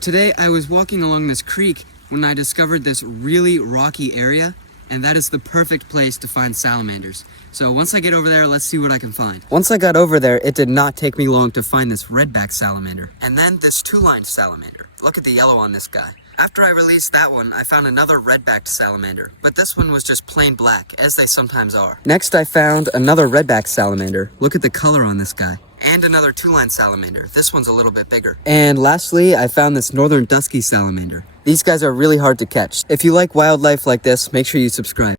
Today I was walking along this creek when I discovered this really rocky area, and that is the perfect place to find salamanders. So once I get over there, let's see what I can find. Once I got over there, it did not take me long to find this redback salamander, and then this two-lined salamander. Look at the yellow on this guy. After I released that one, I found another red-backed salamander, but this one was just plain black, as they sometimes are. Next, I found another red-backed salamander. Look at the color on this guy. And another two-line salamander. This one's a little bit bigger. And lastly, I found this northern dusky salamander. These guys are really hard to catch. If you like wildlife like this, make sure you subscribe.